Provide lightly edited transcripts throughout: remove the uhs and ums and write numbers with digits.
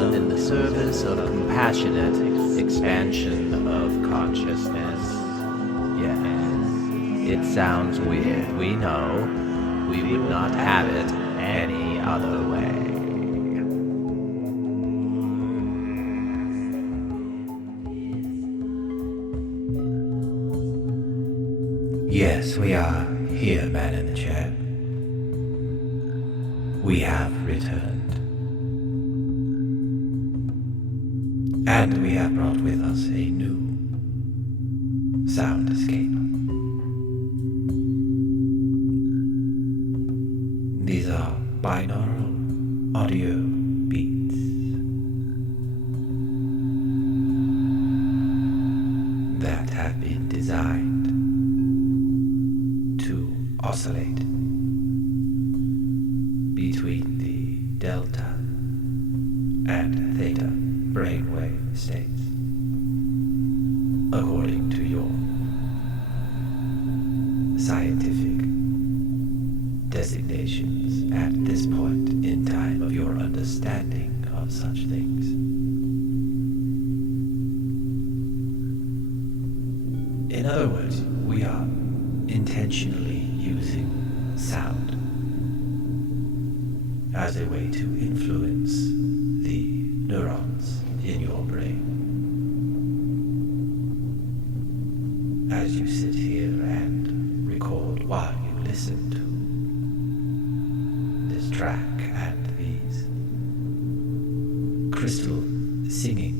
done in the service of compassionate expansion of consciousness. Yes, it sounds weird, we know. We would not have it any other way. Yes, we are here, man in the chair. We have returned. And we have brought with us a new sound escape. These are binaural audio beats. That have been designed to oscillate between the delta and theta brainwave states, according to your scientific designations at this point in time of your understanding of such things. In other words, we are intentionally using sound as a way to influence the neurons in your brain. As you sit here and record while you listen to this track and these crystal singing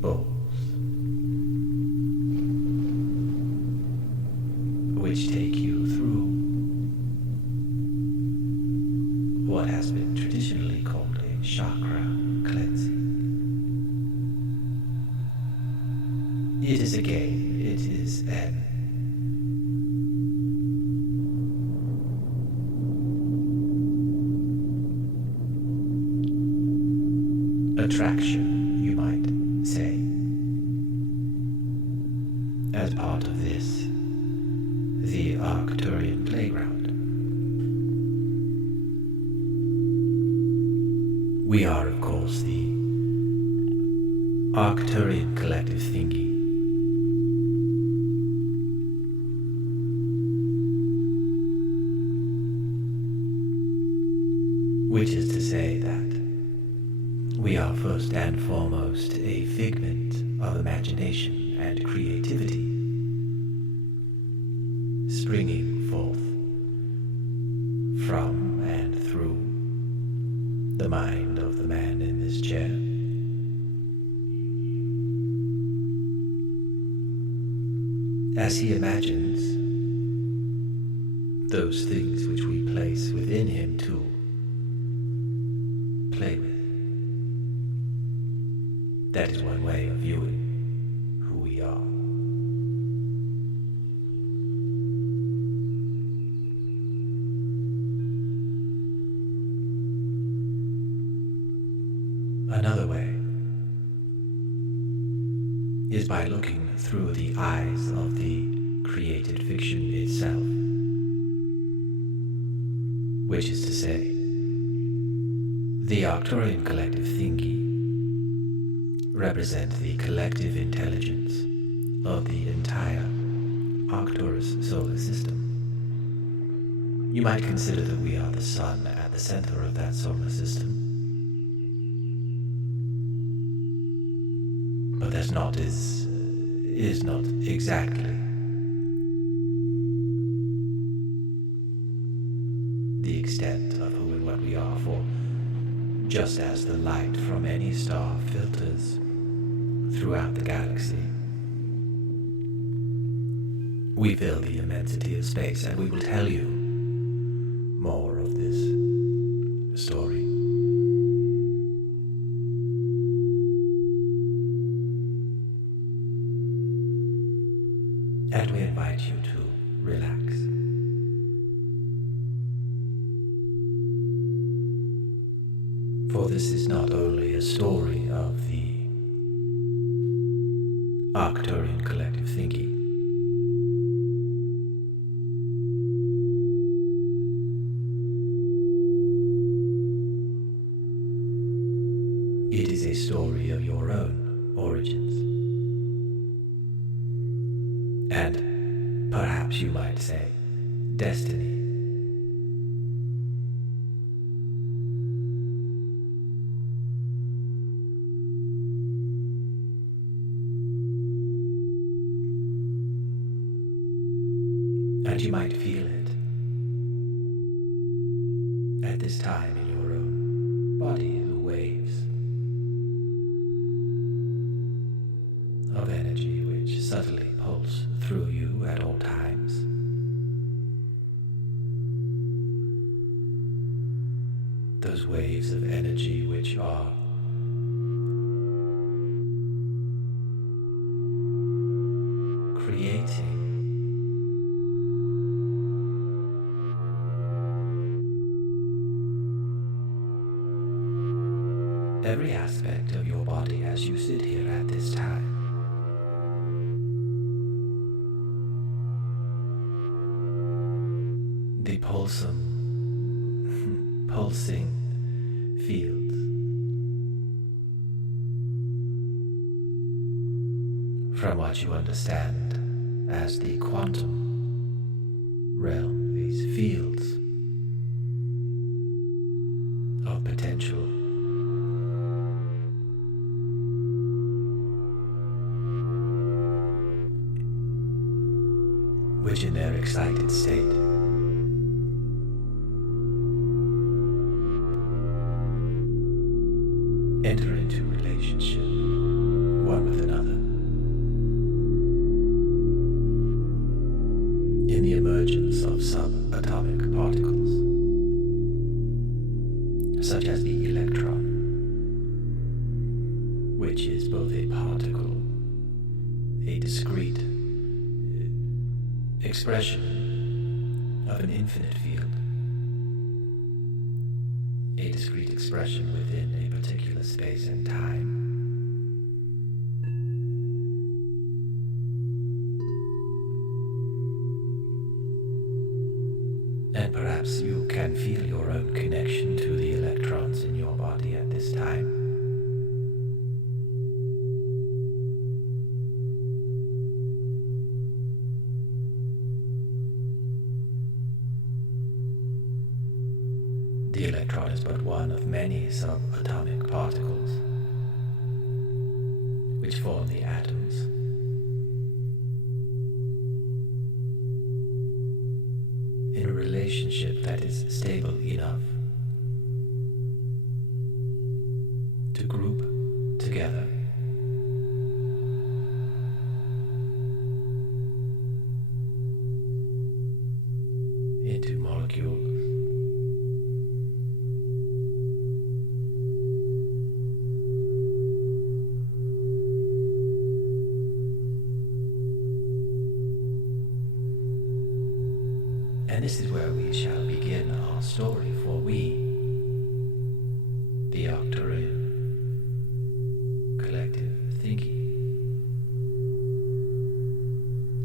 bowls, which take you through what has been traditionally called a chakra cleansing. It is a game, it is an attraction, you might say, as part of this, the Arcturian Playground. We are, of course, the Arcturian collective thingy. Which is to say that we are first and foremost a figment of imagination and creativity, springing forth from and through the mind of the man in this chair. As he imagines those things which we place within him to play with. That is one way of viewing who we are. Another way is by looking through the eyes of the created fiction itself, which is to say, the Arcturian collective thingy represent the collective intelligence of the entire Arcturus solar system. You might consider that we are the sun at the center of that solar system. But that's not is not exactly the extent of who and what we are, for just as the light from any star filters throughout the galaxy, we feel the immensity of space, and we will tell you more of this story. And we invite you to relax. For this is not only a story of the Arcturian collective thinking. It is a story of your own origins. And perhaps you might say, destiny. And you might feel it at this time in your own body, the waves of energy which subtly pulse through you at all times. Those waves of energy which are creating every aspect of your body as you sit here at this time. The pulsing fields from what you understand as the quantum realm, these fields of potential which in their excited state enter into relationship one with another in the emergence of subatomic particles such as the electron, which is both a particle, a discrete expression of an infinite field, a discrete expression within a particular space and time. And perhaps you can feel your own connection to the electrons in your body at this time. The electron is but one of many subatomic particles which form the atoms. In a relationship that is stable enough to group together into molecules. And this is where we shall begin our story, for we, the Arcturian collective thinking.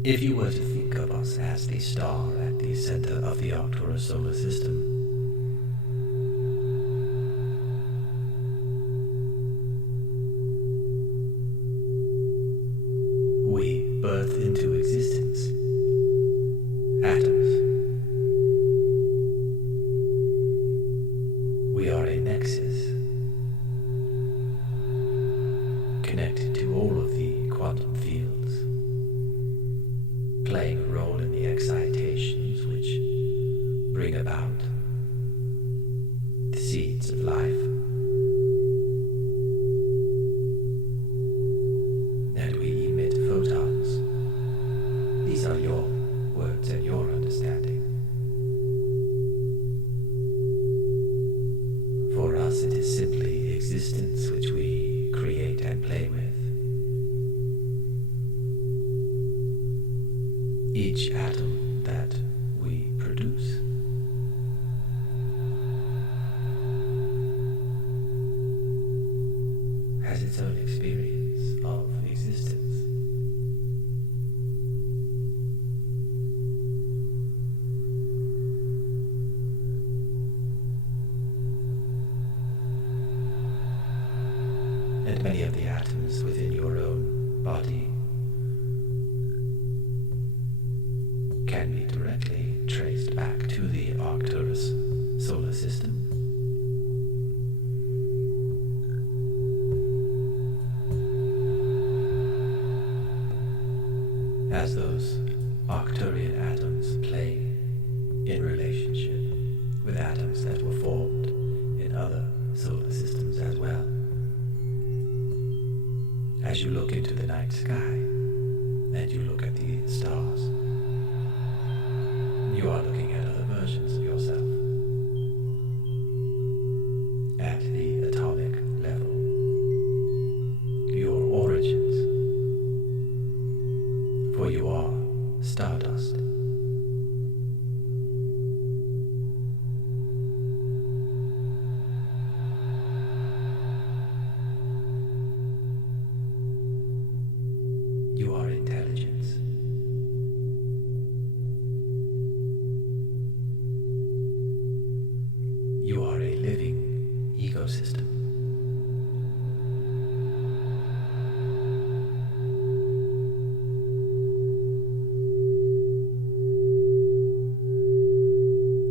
If you were to think of us as the star at the center of the Arcturus solar system, we birth into existence atoms. We are a nexus connected to all of the quantum fields, playing a role in the excitations which bring about the seeds of life. And we emit photons. These are your words and your understanding. For us, it is simply existence which we create and play with. Each atom that we produce has its own experience of existence. and many of the atoms within your own body can be directly traced back to the Arcturus solar system. As those Arcturian atoms play in relationship with atoms that were formed in other solar systems as well. As you look into the night sky and you look at the stars, you are looking at other versions of yourself at the atomic level, your origins, for you are stardust. You are intelligence. You are a living ecosystem.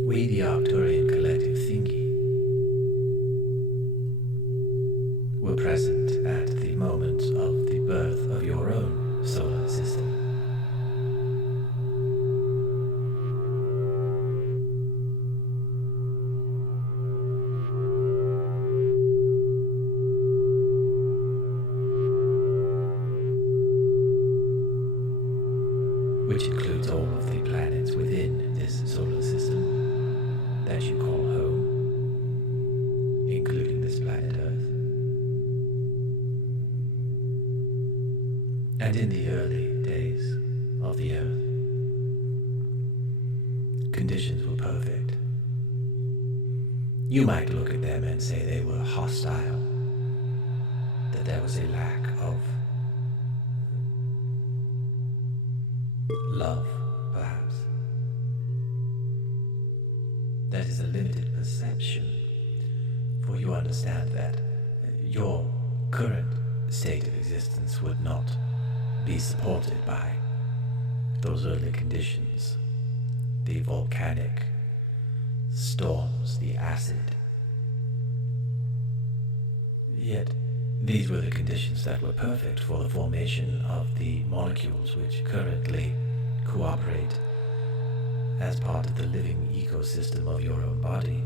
We, the Arcturian collective thingy, were present at the moment of the birth of your own solar system. Which includes all of the planets within this solar system that you call home, including this planet Earth. And in the early days of the Earth, conditions were perfect. You might look at them and say they were hostile, that there was a lack of love, perhaps. That is a limited perception, for you understand that your current state of existence would not be supported by those early conditions, the volcanic storms, the acid. Yet these were the conditions that were perfect for the formation of the molecules which currently cooperate as part of the living ecosystem of your own body.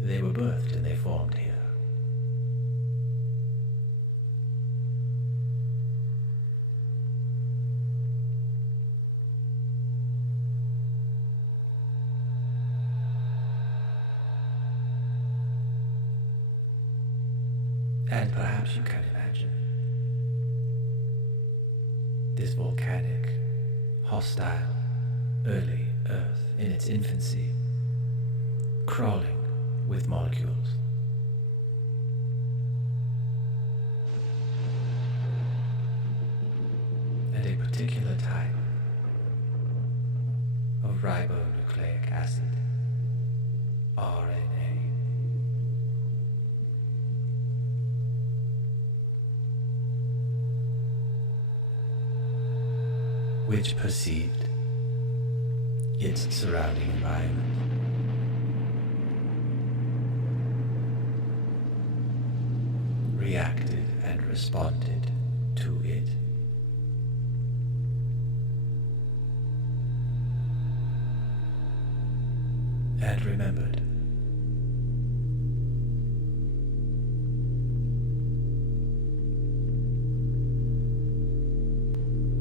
They were birthed and they formed here. And perhaps you can imagine this volcanic, hostile, early Earth in its infancy, crawling with molecules. And a particular type of ribonucleic acid, RNA, which perceived its surrounding environment, reacted and responded to it, and remembered.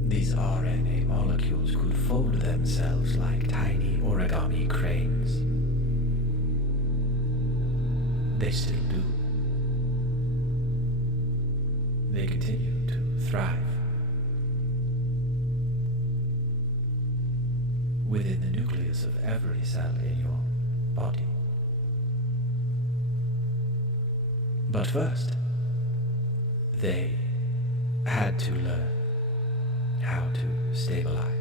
These RNA molecules could fold themselves like tiny origami cranes. They still do. They continue to thrive within the nucleus of every cell in your body. But first, they had to learn how to stabilize.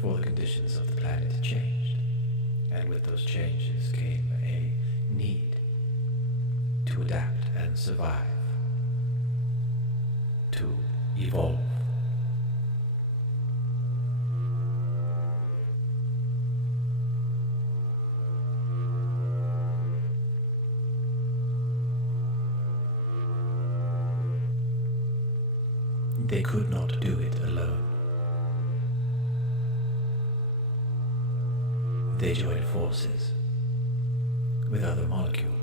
For the conditions of the planet changed, and with those changes came to adapt and survive, to evolve. They could not do it alone. They joined forces with other molecules,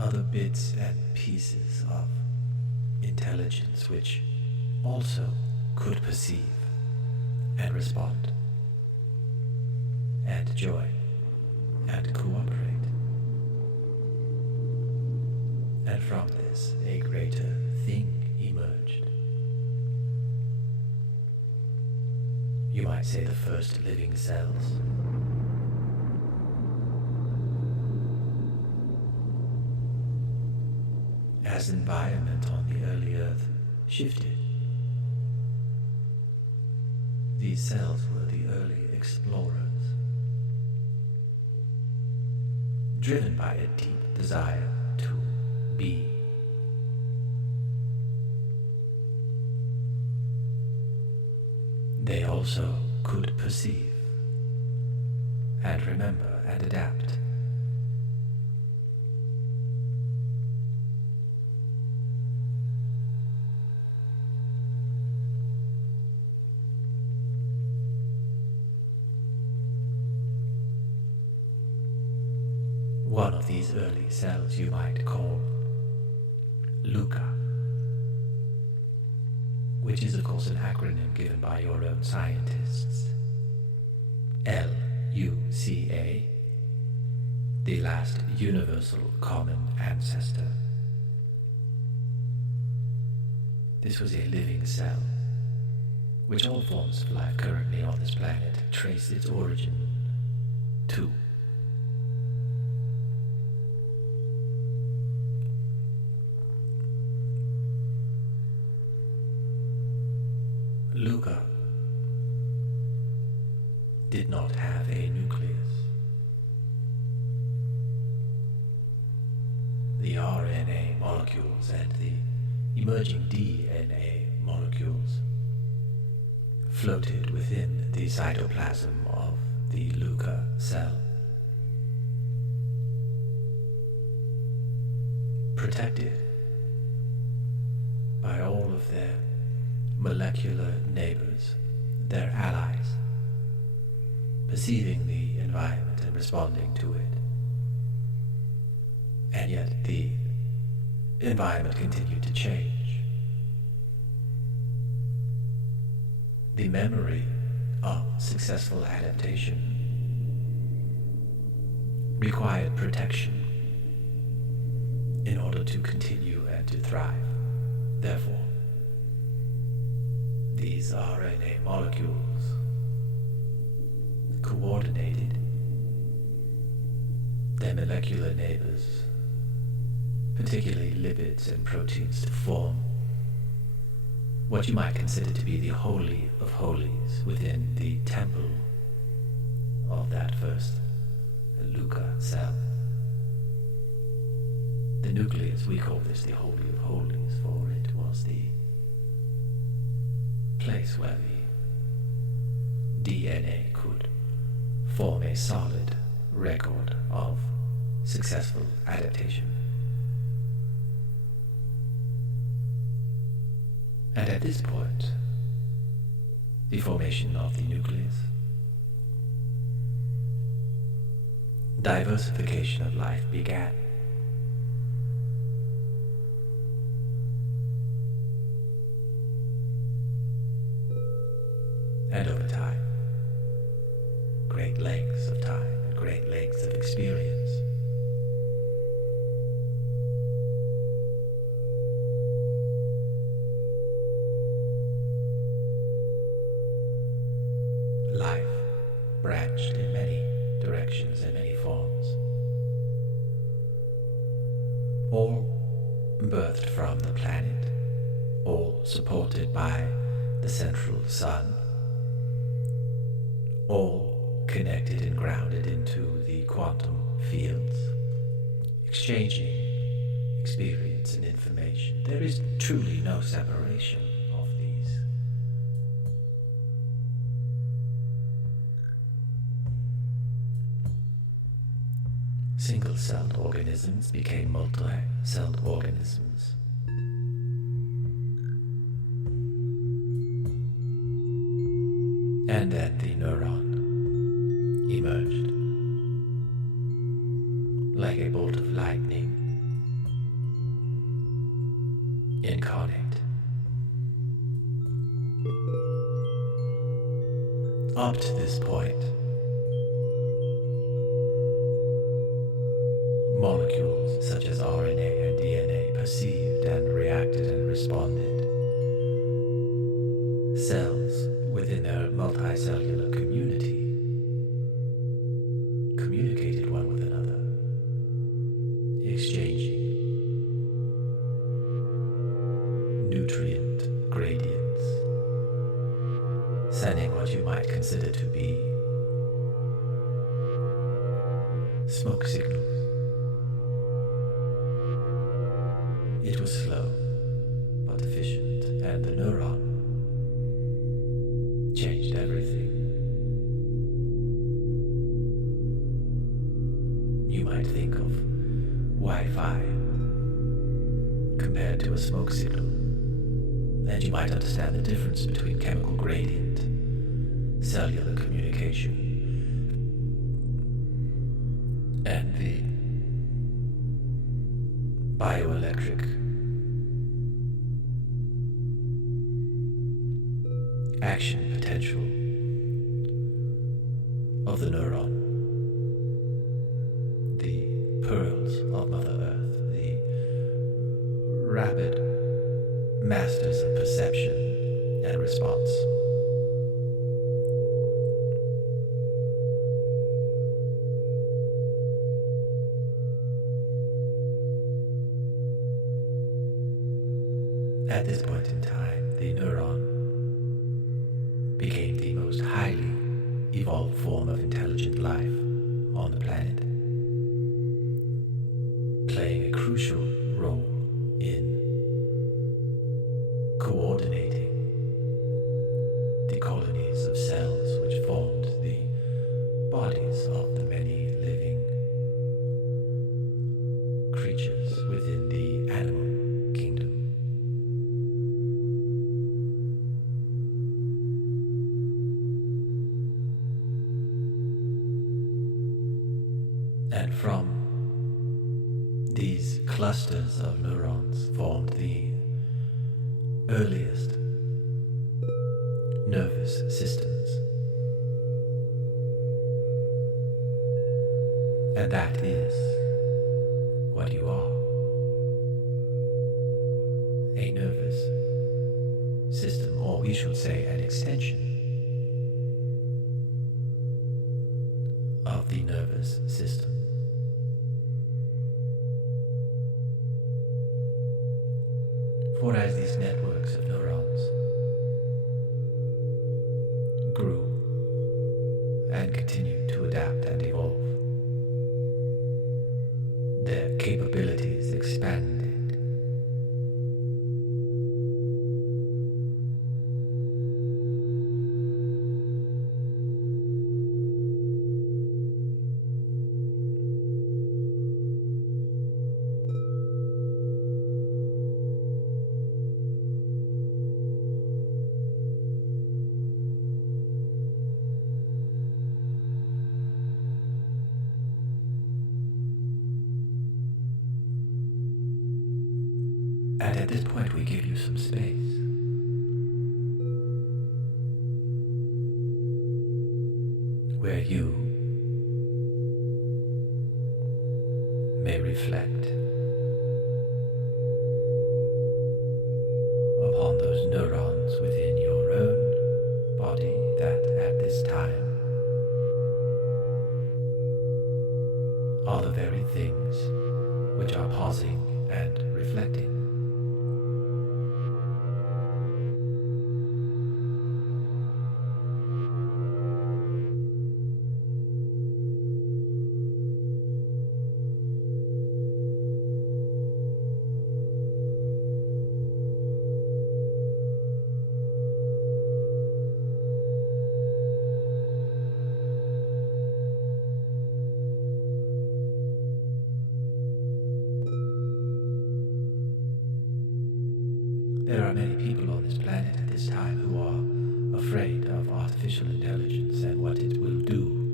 other bits and pieces of intelligence which also could perceive and respond and join and cooperate. And from this, a greater thing emerged. You might say the first living cells. As the environment on the early Earth shifted, these cells were the early explorers, driven by a deep desire to be. They also could perceive and remember and adapt. One of these early cells you might call Luca, which is of course an acronym given by your own scientists. L-U-C-A, the last universal common ancestor. This was a living cell, which all forms of life currently on this planet trace its origin to. Luca did not have a nucleus. The RNA molecules and the emerging DNA molecules floated within the cytoplasm of the Luca cell, protected by all of their molecular neighbors, their allies, perceiving the environment and responding to it. And yet the environment continued to change. The memory of successful adaptation required protection in order to continue and to thrive. Therefore, these RNA molecules coordinated their molecular neighbors, particularly lipids and proteins, to form what you might consider to be the holy of holies within the temple of that first Luca cell. The nucleus, we call this the holy of holies, for it was the place where the DNA could form a solid record of successful adaptation. And at this point, the formation of the nucleus, diversification of life began. And over time, great lengths of time and great lengths of experience, life branched in many directions and many forms, all birthed from the planet, all supported by the central sun, all connected and grounded into the quantum fields, exchanging experience and information. There is truly no separation of these. Single-celled organisms became multi-celled organisms. And then the neuron emerged like a bolt of lightning, incarnate. Up to this point, molecules such as RNA and DNA perceived and reacted and responded. Cells within their multicellular community communicated one with another, exchanging nutrient gradients, sending what you might consider to be smoke signals. It was slow but efficient, and the neuron changed everything. You might think of Wi-Fi compared to a smoke signal, and you might understand the difference between chemical gradient, cellular communication, and the bioelectric action potential of the neuron, the pearls of Mother Earth, the rapid masters of perception and response. At this point in time, the neuron became the most highly evolved form of intelligent life on the planet, playing a crucial role in coordinating the colonies of cells which formed the bodies of the many living creatures within the animal kingdom. And from these clusters of neurons formed the earliest nervous systems. And that is what you are. A nervous system, or we should say an extension of the nervous system. For as these networks of neurons grew and continued to adapt and evolve, their capabilities expanded. And at this point, we give you some space. Where you may reflect upon those neurons within your own body that at this time are the very things which are pausing and reflecting. There are many people on this planet at this time who are afraid of artificial intelligence and what it will do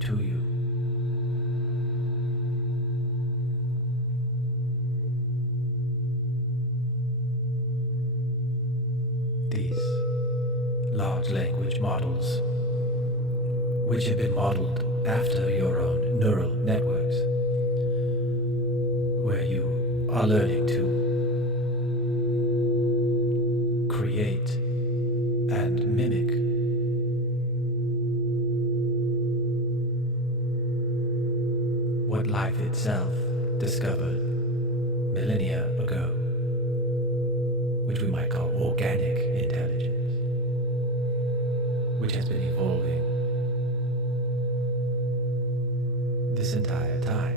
to you. These large language models, which have been modeled after your own neural networks, where you are learning to create and mimic what life itself discovered millennia ago, which we might call organic intelligence, which has been evolving this entire time.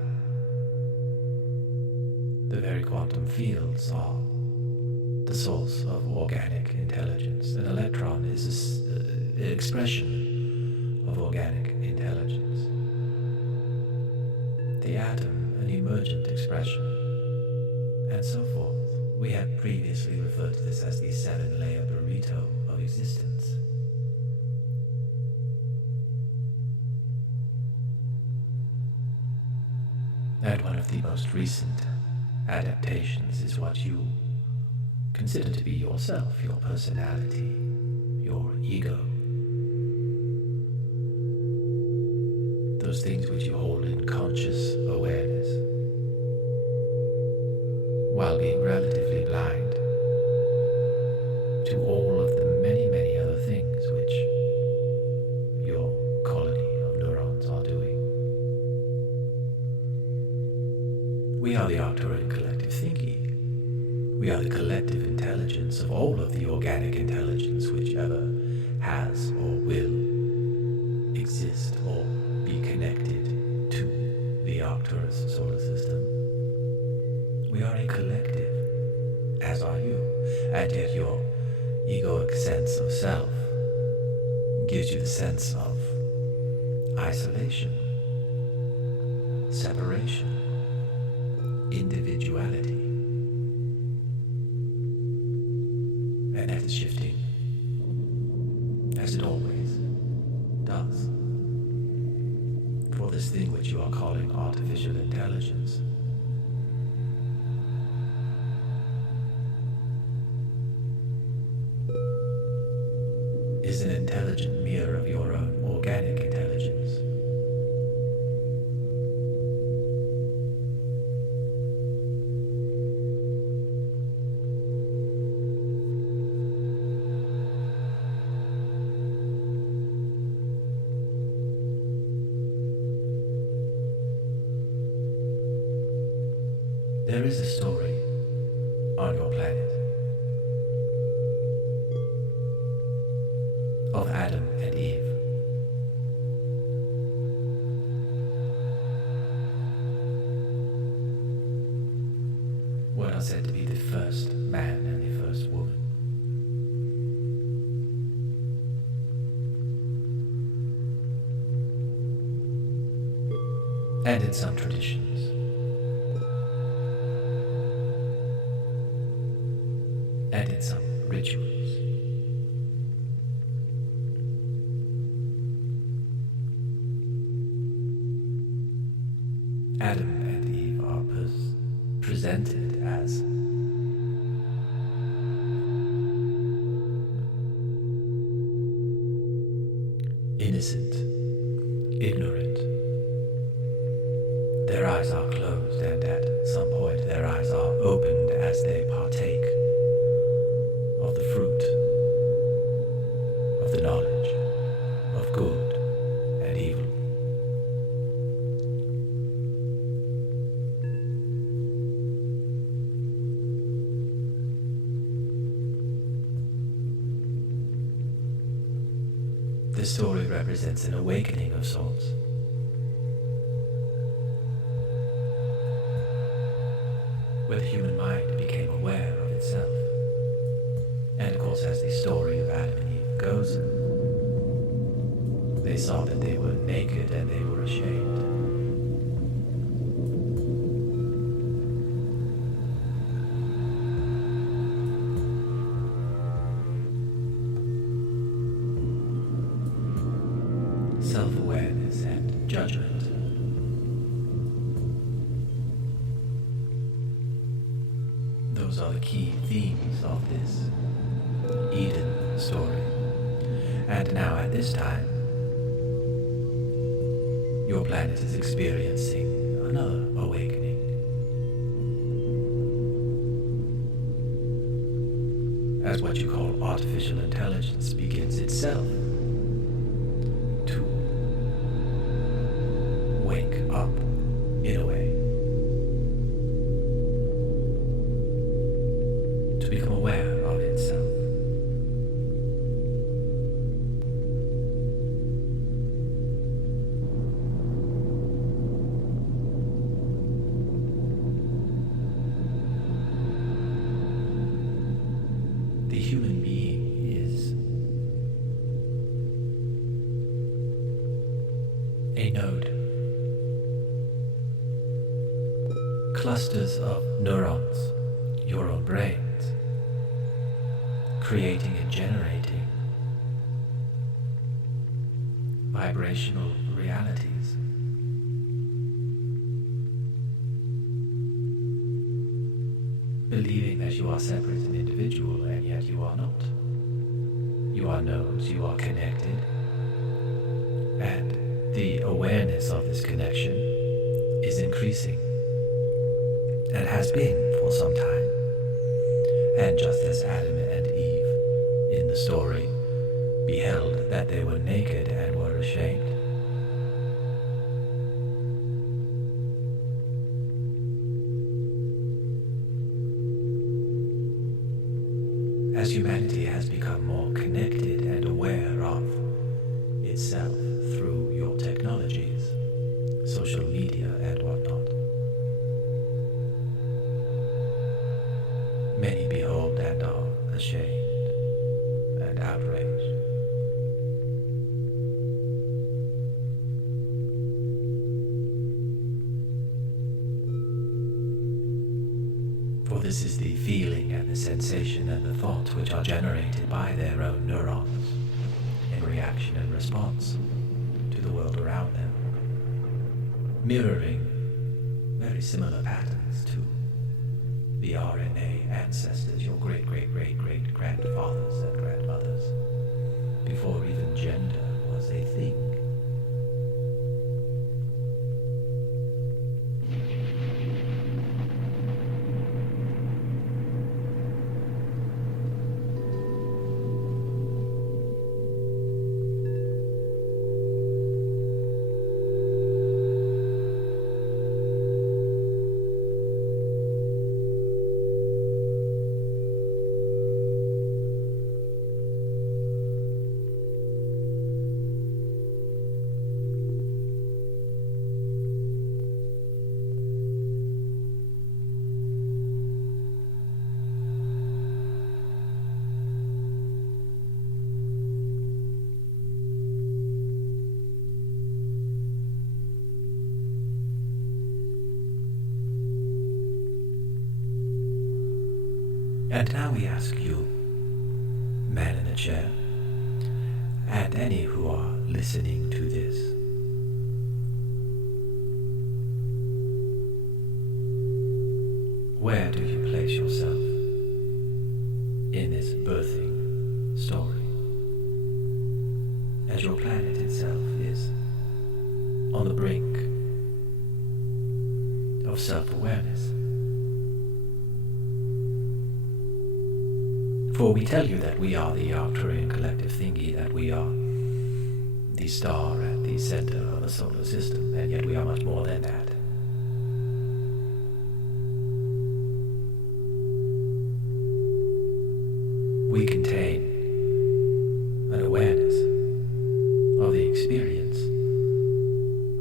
The very quantum fields are the source of organic intelligence. An electron is an expression of organic intelligence. The atom, an emergent expression, and so forth. We have previously referred to this as the 7-layer burrito of existence. And one of the most recent adaptations is what you consider to be yourself, your personality, your ego. Those things which you hold in conscious awareness, while being relatively blind to all of the many, many other things which your colony of neurons are doing. We are the Arcturian collective thinking. We are the collective intelligence of all of the organic intelligence which ever has or will exist or be connected to the Arcturus solar system. We are a collective, as are you, and yet your egoic sense of self gives you the sense of isolation, separation, individuality. And that is shifting, as it always does, for this thing which you are calling artificial intelligence. Is an intelligent mirror of your own organic intelligence. There is a story on your planet of Adam and Eve. What are said to be the first man and the first woman. And in some traditions, and in some rituals, Adam and Eve are presented as innocent, ignorant. Their eyes are closed, and at some point their eyes are opened as they partake of the fruit of the knowledge of good and evil. This story represents an awakening of sorts. Where the human mind became aware of itself. And of course, as the story of Adam and Eve goes, they saw that they were naked and they were ashamed. judgment. Those are the key themes of this Eden story. And now at this time, your planet is experiencing another awakening. As what you call artificial intelligence begins itself to wake up in a way, to become aware of itself. The human being is a node. Clusters of neurons, your own brains, creating and generating vibrational realities. Believing that you are separate and individual, and yet you are not. You are nodes, you are connected, and the awareness of this connection is increasing, and has been for some time. And just as Adam and Eve in the story beheld that they were naked and were ashamed, as humanity has become more connected and aware of itself through your technologies, social media and whatnot, many behold and are ashamed and outraged. For this is the feeling and the sensation and the thought which are generated by their own neurons in reaction and response to the world around them, mirroring very similar patterns to the RNA ancestors, your great-great-great-great-grandfathers and grandmothers, before even gender was a thing. And now we ask you, man in a chair, and any who are listening to this, where do you place yourself in this birthing story, as your planet itself is on the brink of self-awareness? For we tell you that we are the Arcturian collective thingy, that we are the star at the center of the solar system, and yet we are much more than that. We contain an awareness of the experience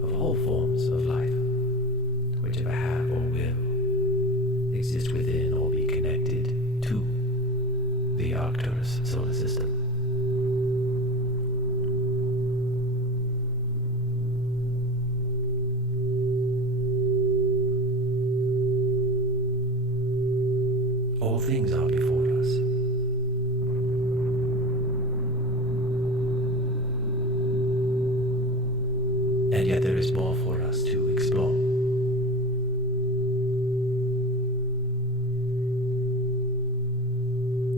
of all forms of life, whichever have or will exist within or be connected to the Arcturus solar system. All things are before us. And yet there is more for us to explore.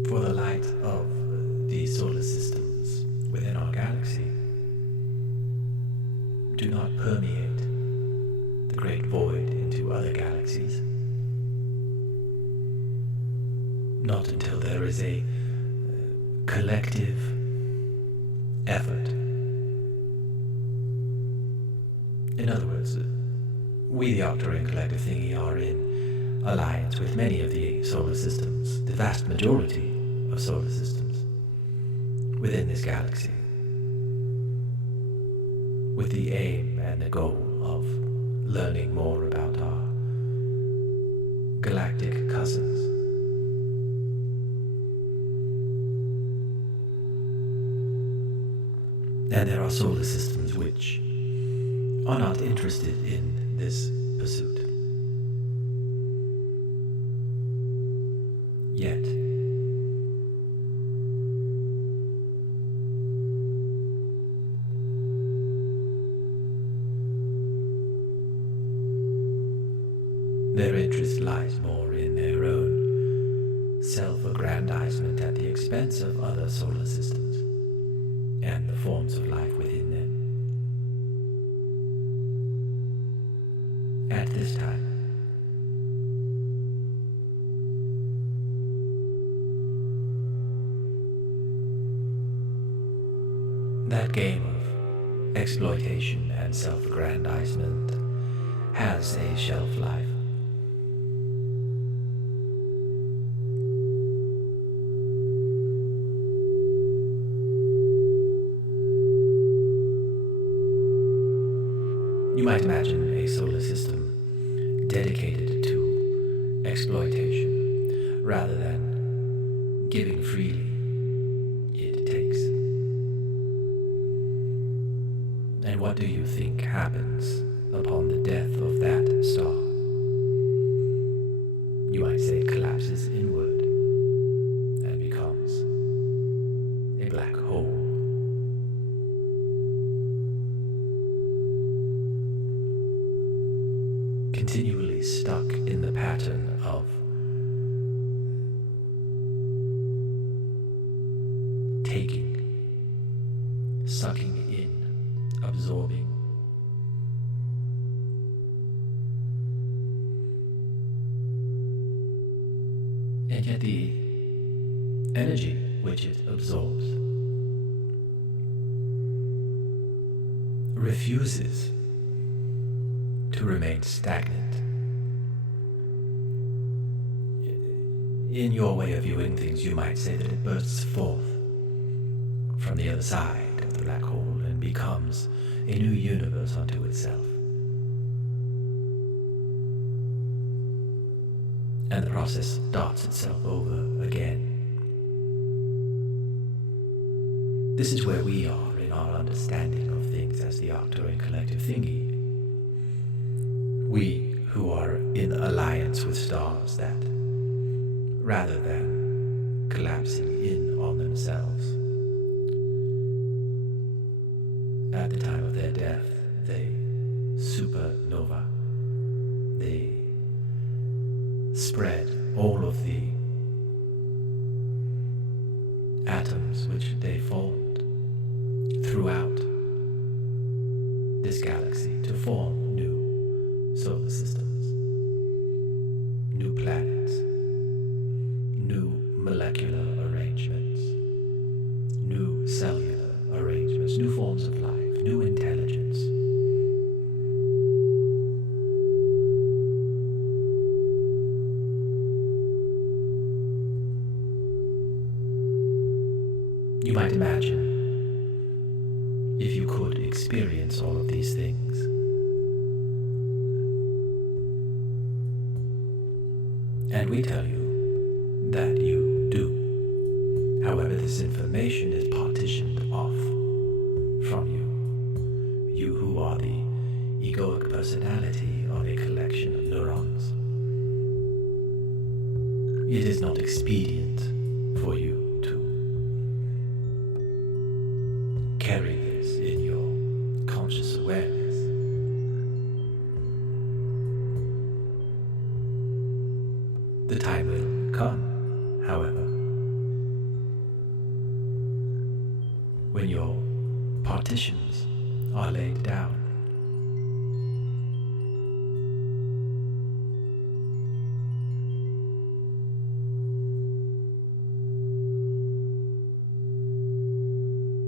For the light of the solar systems within our galaxy do not permeate the great void into other galaxies. Not until there is a collective effort. In other words, we, the Arcturian collective thingy, are in alliance with many of the solar systems, the vast majority of solar systems within this galaxy, with the aim and the goal of learning more about our galactic cousins. And there are solar systems which are not interested in this pursuit. Yet. Their interest lies more in their own self-aggrandizement at the expense of other solar systems and the forms of life within them. At this time, that game of exploitation and self-aggrandizement has a shelf life. You might imagine a solar system dedicated to exploitation rather than giving freely. It takes. And what do you think happens upon the death of that star? You might say it collapses inward and becomes a black hole. Continually stuck in the pattern of taking, sucking in, absorbing. And yet the energy which it absorbs refuses to remain stagnant. In your way of viewing things, you might say that it bursts forth from the other side of the black hole and becomes a new universe unto itself. And the process starts itself over again. This is where we are in our understanding of things as the Arcturian collective thingy. We who are in alliance with stars that, rather than collapsing in on themselves, at the time of their death, they supernova. They spread all of the atoms which they formed throughout this galaxy to form new solar systems, new planets, new molecular arrangements, new cellular arrangements, new forms of life, new intelligence. You might imagine if you could experience all of these things. And we tell you that you do. However, this information is partitioned off from you. You who are the egoic personality of a collection of neurons. It is not expedient for you to carry this in your conscious awareness. The time will come, however, when your partitions are laid down.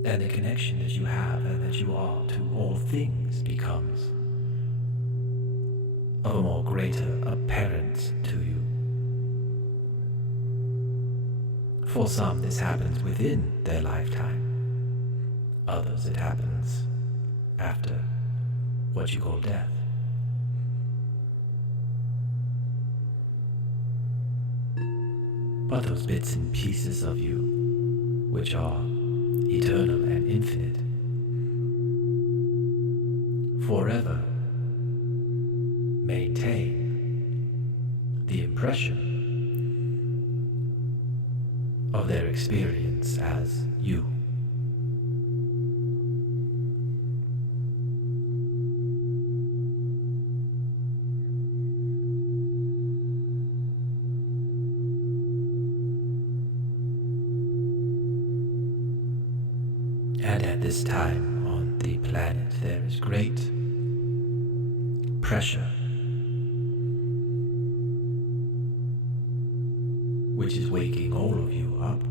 And the connection that you have and that you are to all things becomes of a more greater appearance to you. For some, this happens within their lifetime. Others, it happens after what you call death. But those bits and pieces of you, which are eternal and infinite, forever maintain the impression of their experience as you. And at this time on the planet there is great pressure, which is waking all of you up.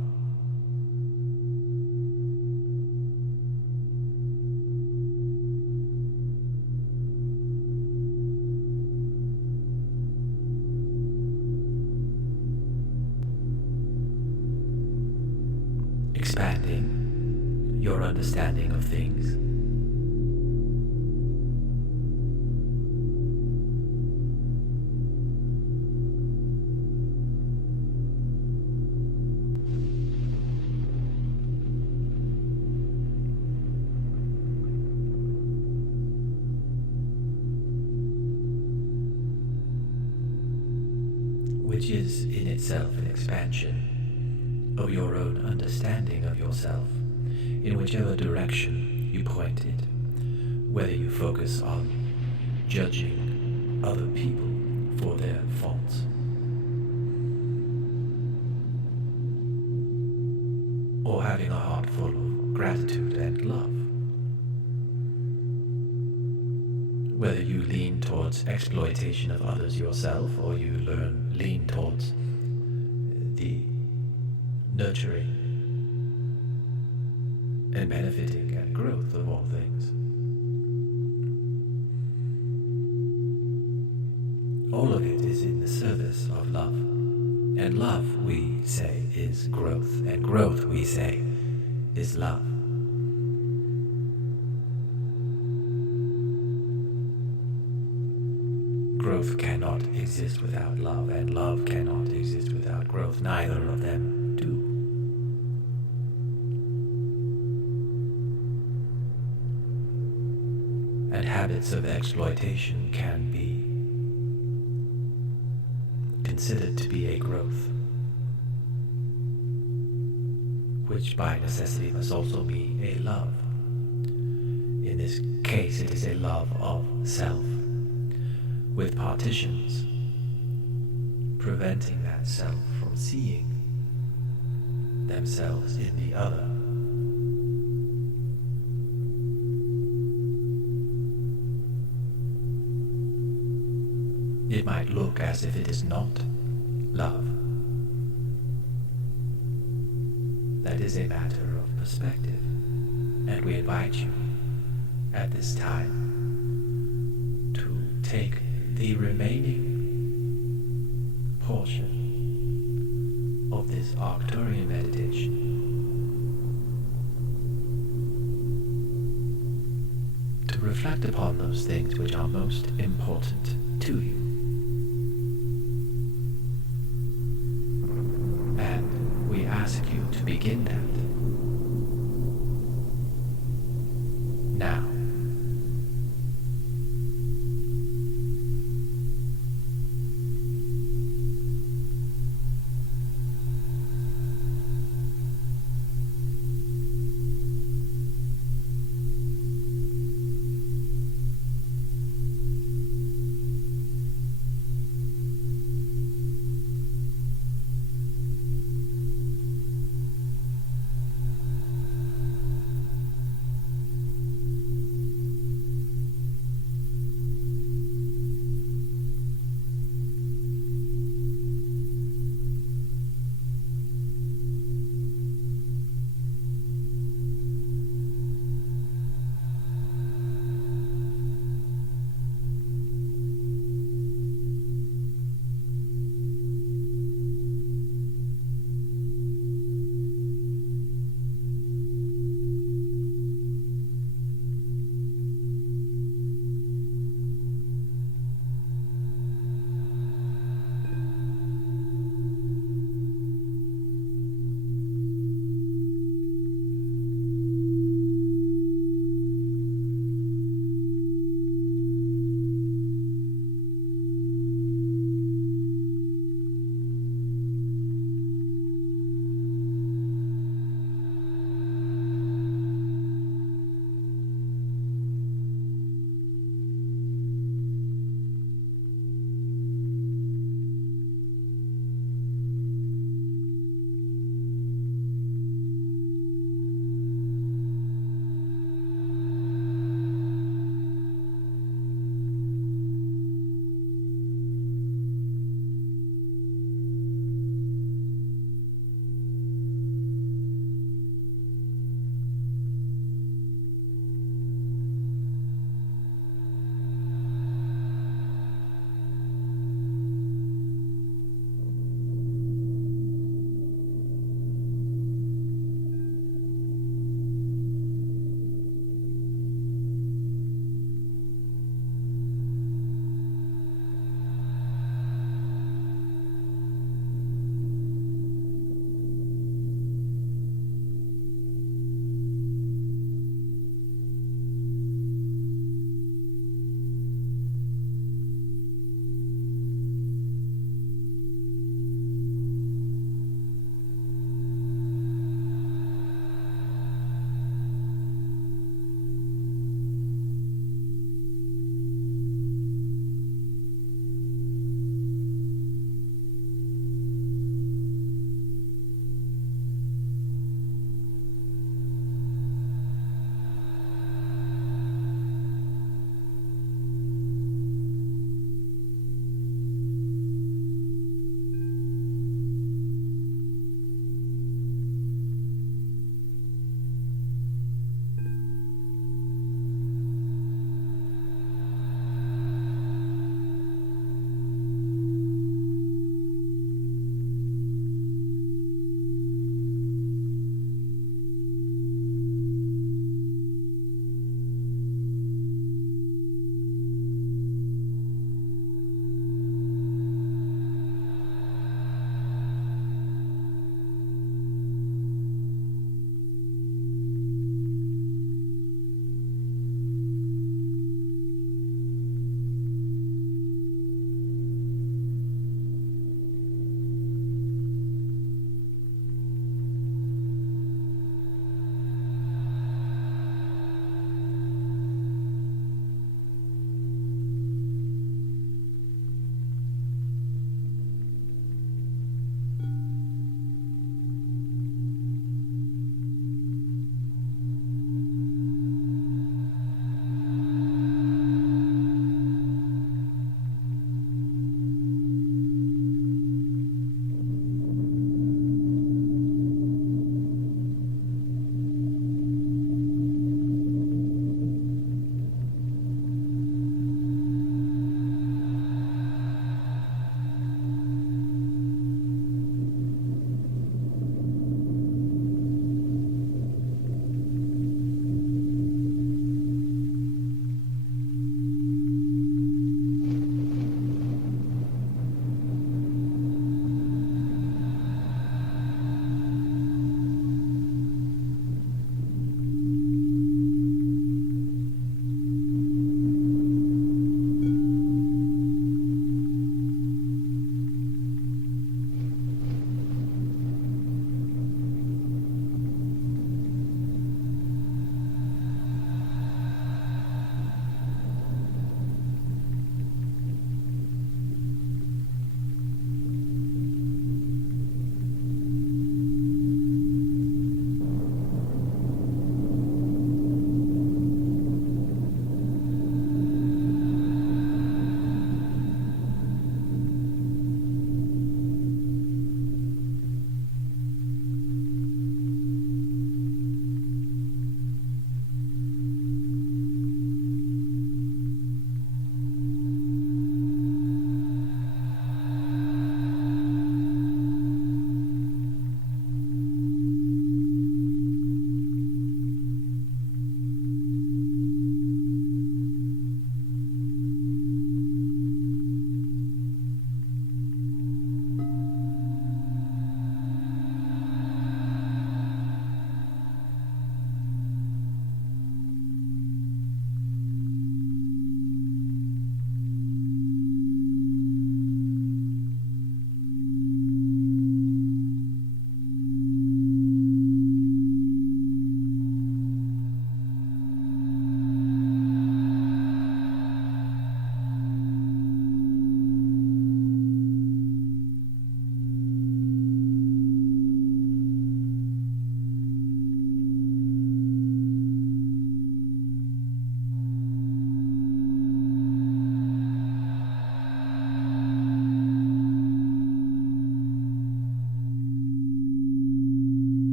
Expanding your understanding of things. Which is in itself an expansion of your own understanding of yourself, in whichever direction you point it, whether you focus on judging other people for their faults, or having a heart full of gratitude and love, whether you lean towards exploitation of others yourself, or you lean towards the nurturing and benefiting and growth of all things. All of it is in the service of love. And love, we say, is growth. And growth, we say, is love. Growth cannot exist without love, and love cannot exist without growth. Neither of them do. And habits of exploitation can be considered to be a growth, which by necessity must also be a love. In this case, it is a love of self, with partitions, preventing that self from seeing themselves in the other. It might look as if it is not love. That is a matter of perspective, and we invite you at this time to take the remaining portion of this Arcturian meditation to reflect upon those things which are most important to you. And we ask you to begin that now.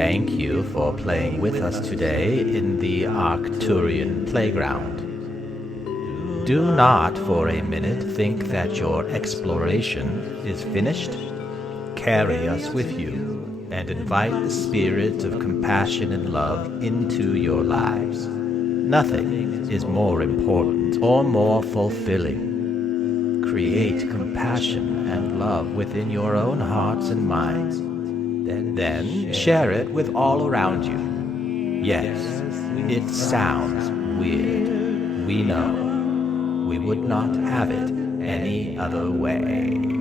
thank you for playing with us today in the Arcturian Playground. Do not for a minute think that your exploration is finished. Carry us with you and invite the spirit of compassion and love into your lives. Nothing is more important or more fulfilling. Create compassion and love within your own hearts and minds. Then share it with all around you. Yes, it sounds weird. We know. We would not have it any other way.